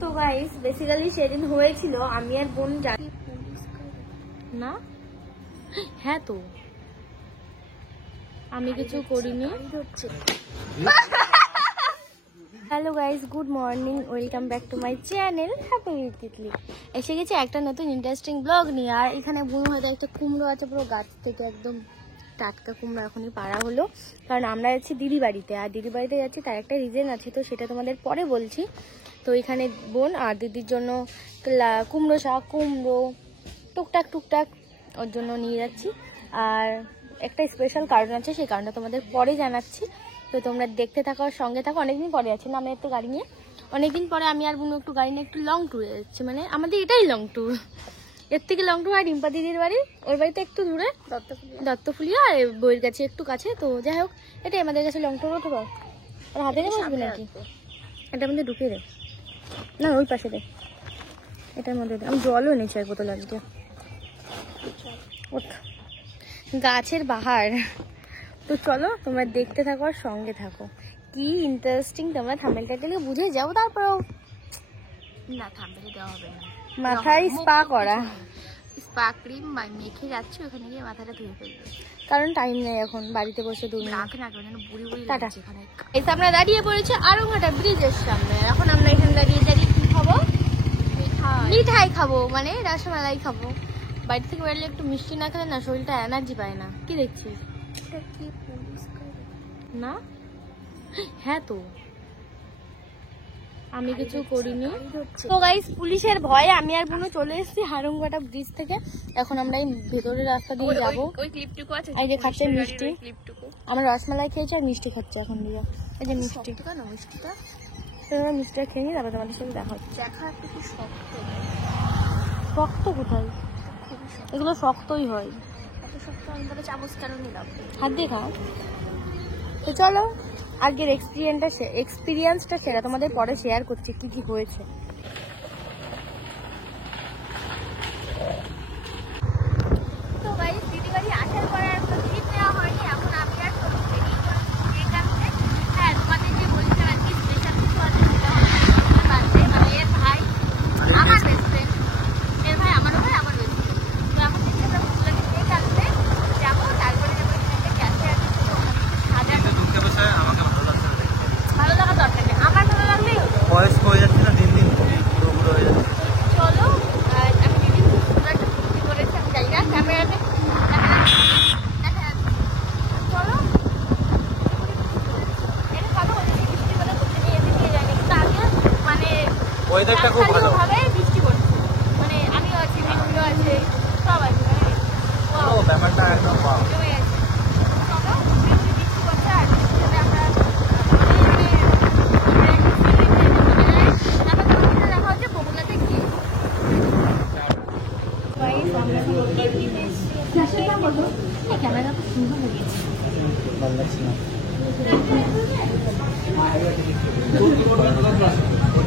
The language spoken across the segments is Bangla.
তো গাইস বেসিক্যালি সেদিন হয়েছিল আমি আর বোন না, হ্যাঁ তো আমি কিছু করিনি। Hello guys, good morning, welcome back to my channel happy with Titli. এসে গেছে একটা নতুন ইন্টারেস্টিং ব্লগ নিয়ে। আর এখানে বুনো হয়তো একটা কুমড়ো আছে, পুরো গাছ থেকে একদম টাটকা কুমড়ো এখনই পাড়া হলো। কারণ আমরা যাচ্ছি দিদি বাড়িতে, আর দিদি বাড়িতে যাচ্ছি তার একটা রিজন আছে, তো সেটা তোমাদের পরে বলছি। তো এখানে বোন আর দিদির জন্য কুমড়ো শাক, কুমড়ো টুকটাক ওর জন্য নিয়ে যাচ্ছি। আর একটা স্পেশাল কারণ আছে, সেই কারণটা তোমাদের পরে জানাচ্ছি। তো তোমরা দেখতে থাকো, সঙ্গে থাকো। অনেকদিন পরে যাচ্ছি না আমরা একটু গাড়ি নিয়ে, অনেকদিন পরে আমি আর বোন একটু গাড়ি নিয়ে একটু লং ট্যুরে যাচ্ছি। মানে আমাদের এটাই লং ট্যুর, এর থেকে লং ট্যুর। আর রিম্পা দিদির বাড়ি, ওর বাড়িতে একটু দূরে, দত্তফুলিয়া আর বইয়ের কাছে একটু কাছে। তো যাই হোক, এটাই আমাদের কাছে লং ট্যুর। ওঠো আর হাতে নিয়ে বসবি নাকি? এটার মধ্যে ঢুকিয়ে দে না, ওই পাশে দে, এটার মধ্যে দে। আমি জলও এনেছি আর বোতল আজকে। ওঠ, গাছের বাহার। তো চলো তোমরা দেখতে থাকো আর সঙ্গে থাকো, কি ইন্টারেস্টিং তোমরা থাম্বনেল টাইটেলে বুঝে যাও। তারপরেও না, থাম্বনেলে দেওয়া হবে না, মাথায় স্পা করা, স্পা ক্রিম মেখে যাচ্ছে, ওখানে গিয়ে মাথাটা ধুয়ে ফেলবে। কারণ টাইম নেই এখন, বাড়িতে বসে দূর টাটা। এসে আমরা দাঁড়িয়ে পড়েছি আরংঘাটা ব্রিজের সামনে। এখন আমরা এখানে দাঁড়িয়ে কি খাবো? মিঠাই খাবো, মানে রসমালাই খাবো। বাড়ি থেকে বেরোলে একটু মিষ্টি না খেলে না শরীরটা এনার্জি পায় না। কি দেখছিস না? হ্যাঁ তো আমি কিছু করিনি। তো গাইস, পুলিশের ভয়ে আমি আর বোনও চলে এসেছি হারুংঘাটা ব্রিজ থেকে। এখন আমরা এই ভেতরের রাস্তা দিয়ে যাবো। এই যে খাচ্ছে মিষ্টি, আমরা রসমালাই খেয়েছি আর মিষ্টি খাচ্ছে এখন দিয়ে। এই যে মিষ্টি, মিষ্টিটা তোমরা মিষ্টিটা খেয়ে নিই, তারপর তোমাদের সাথে দেখা হচ্ছে। শক্ত কোথায়? এগুলো শক্তই হয়। হাত দিয়ে খাও। তো চলো, আজকের এক্সপিরিয়েন্সটা সেটা তোমাদের পরে শেয়ার করছি, কি কি হয়েছে। তো গাইস, দিদি বাড়ি আসার পরে আর টিকিট নেওয়া হয়নি। এখন আমি আর হ্যাঁ, তোমাদের যে বলছিলাম আজকে স্পেশাল কিছু আছে, সেটা হচ্ছে মানে এর ভাই আমার বেস্ট ফ্রেন্ড, এর ভাই আমারও ভাই, আমার বেস্ট ফ্রেন্ড। তো এখন থেকে আমরা মুখলাকে কেক আনতে যাবো, তারপরে যাবো এখানে ক্যাফে আছে, ভালো লাগা দরকার নেই, আমার ভালো লাগলেই বয়স্ক হয়ে যাচ্ছে না দিন দিন, পুরো হয়ে যাচ্ছে। চলো, আমি দিদি একটা ফুর্তি করেছি, আমি যাই না ক্যামেরাতে চলো। এটা কথা বলছি বৃষ্টি কথা করতে নিয়ে নিয়ে যায়নি, কিন্তু আগে মানে ওয়েদারটা খুব ভালো ভাবে বৃষ্টি পড়ছে, মানে আমিও আছি, মিষ্টিও আছে, সব আছে, মানে ব্যাপারটা একদম জমে গেছে। চলো, বৃষ্টি পড়ছে আর আমরা ক্যামেরা খুব সুন্দর লেগেছে।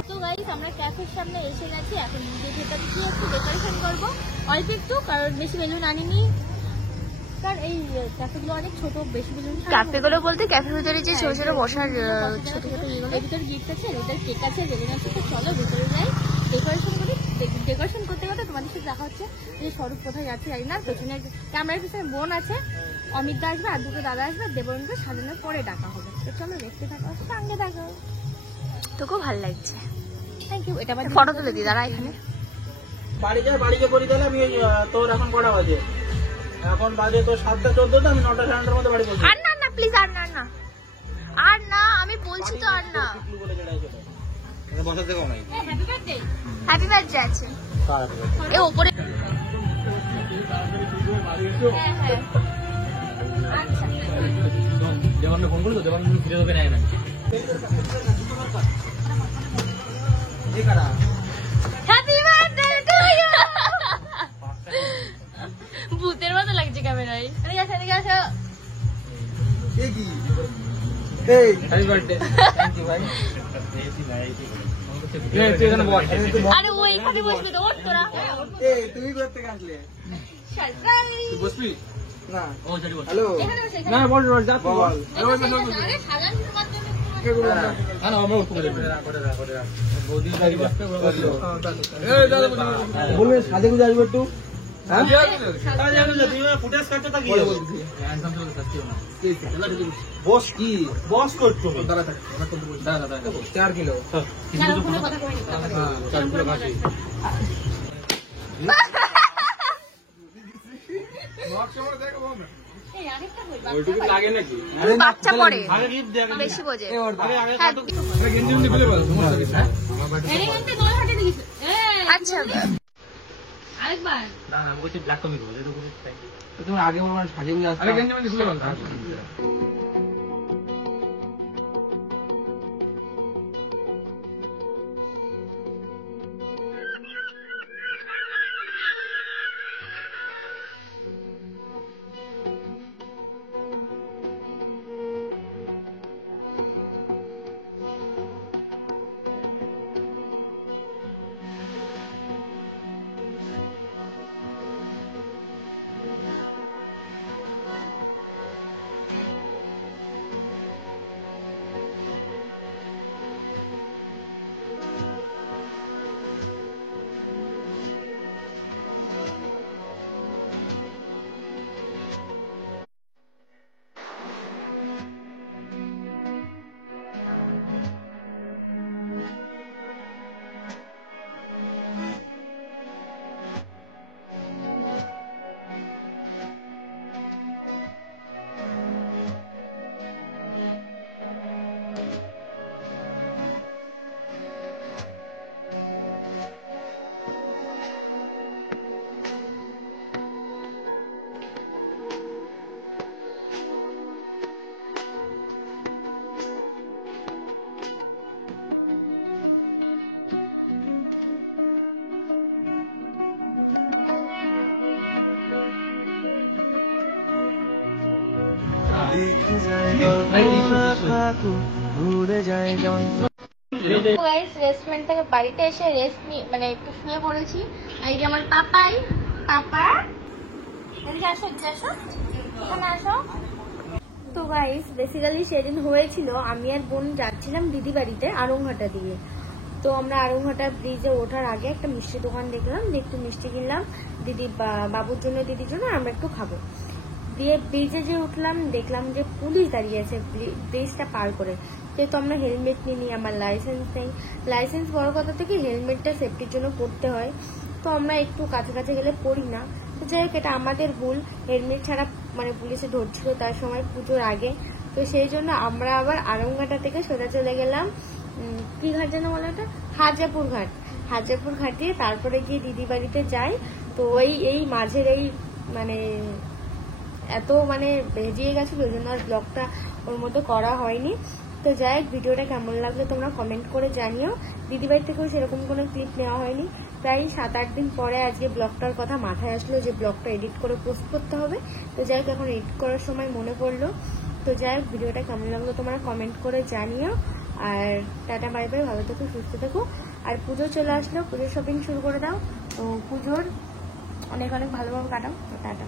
তো গাইস, আমরা ক্যাফের সামনে এসে গেছি। এখন নিজে ভেতরে গিয়ে একটু ডেকোরেশন করবো, অল্প একটু, কারণ বেশি বেলুন আনিনি। কারণ এই ক্যাফেগুলো অনেক ছোট, বেশি বেলুন ক্যাফেগুলো বলতে ক্যাফের ভিতরে যে ছোট ছোট বসার ছোট ছোট ইয়েগুলো, ভিতরে গিফট আছে, ভিতরে কেক আছে, বেলুন আছে। তো চলো ভেতরে যাই, ডেকোরেশন করি। ডেকোরেশন করতে করতে তোমাদের সাথে দেখা হচ্ছে। এই স্বরূপ কোথায় যাচ্ছে জানি না, পেছনে ক্যামেরার পিছনে বোন আছে, অমিতদা আসবে আর দুটো দাদা আসবে, দেবরণকে সাজানোর পরে ডাকা হবে। তো চলো দেখতে থাকো, সঙ্গে থাকো। তোকেও ভালো লাগছে, থ্যাংক ইউ। এটা ফটো তুলে দিই দাঁড়া এখানে। বাড়িকে পড়ি তাহলে আমি তোর এখন কটা বাজে? এখন বাজে তো 7:14, আমি 9টা 9:30 মধ্যে বাড়ি পৌঁছি। আর না প্লিজ, আর না আমি বলছি তো, আর না। বসাতে কম নাই। হ্যাপি বার্থডে আছে এ ওপরে। আচ্ছা, দেবানকে ফোন করলো, দেবান ফিরে দেবে না। Happy birthday to you. ভূতের মতো লাগছে ক্যামেরায়। এদিকে আসো। এই হ্যাপি বার্থডে, থ্যাংক ইউ ভাই। আরে ও এইখানে বসবে তো, ওঠ তোরা। এই তুমি কোথা থেকে আসলে? সারপ্রাইজ। তুই বসবি না? ও চলি বল। হ্যালো, না বল যা বল। আরে সাজানোর মাধ্যমে বলবেন সাজে গুজে আসবো একটু। বস কি বস করছো 4 কিলো লাগে নাকি? বাচ্চা পড়ে বেশি বোঝে। আচ্ছা আরেকবার তুমি আগে বলবো সাজে গুজে আসতে। রেস্টুরেন্ট থেকে বাড়িতে এসে রেস্ট নিয়ে মানে একটু শুয়ে পড়েছি। এই যে আমার পাপাই, পাপা এদিকে আসো, আসো এখানে আসো। তো গাইস বেসিক্যালি সেদিন হয়েছিল আমি আর বোন যাচ্ছিলাম দিদি বাড়িতে আরংঘাটা দিয়ে। তো আমরা আরংঘাটা ব্রিজে ওঠার আগে একটা মিষ্টি দোকান দেখলাম, একটু মিষ্টি কিনলাম দিদি বাবুর জন্য, দিদির জন্য, আমরা একটু খাবো। দিয়ে ব্রিজে যে উঠলাম দেখলাম যে পুলিশ দাঁড়িয়ে আছে ব্রিজটা পার করে। যেহেতু আমরা হেলমেট নিইনি, আমার লাইসেন্স নেই, লাইসেন্স বড় কথা থেকে হেলমেটটা সেফটির জন্য পরতে হয়, তো আমরা একটু কাছাকাছি গেলে পরি না। তো যাই হোক এটা আমাদের ভুল, হেলমেট ছাড়া মানে পুলিশে ধরছিল তার সময় পুজোর আগে। তো সেই জন্য আমরা আবার আরংঘাটা থেকে সোজা চলে গেলাম কি ঘাট যেন বলে ওটা, হাজারপুর ঘাট। হাজারপুর ঘাট দিয়ে তারপরে গিয়ে দিদি বাড়িতে যাই। তো এই মাঝের এই মানে এত মানে ভেজিয়ে গেছিল ওই জন্য আর ব্লগটা ওর মধ্যে করা হয়নি। তো যাই হোক ভিডিওটা কেমন লাগলো তোমরা কমেন্ট করে জানিও। দিদিবাড়ি থেকেও সেরকম কোনো ক্লিপ নেওয়া হয়নি, প্রায় 7-8 দিন পরে আজকে ব্লগটার কথা মাথায় আসলো যে ব্লগটা এডিট করে পোস্ট করতে হবে। তো যাই হোক এখন এডিট করার সময় মনে পড়লো। তো যাই হোক ভিডিওটা কেমন লাগলো তোমরা কমেন্ট করে জানিও। আর টাটা বাই বাই, ভালো থেকো সুস্থ থেকো। আর পুজো চলে আসলো, পুজোর শপিং শুরু করে দাও। তো পুজোর অনেক অনেক ভালোভাবে কাটাও। তো টাটা।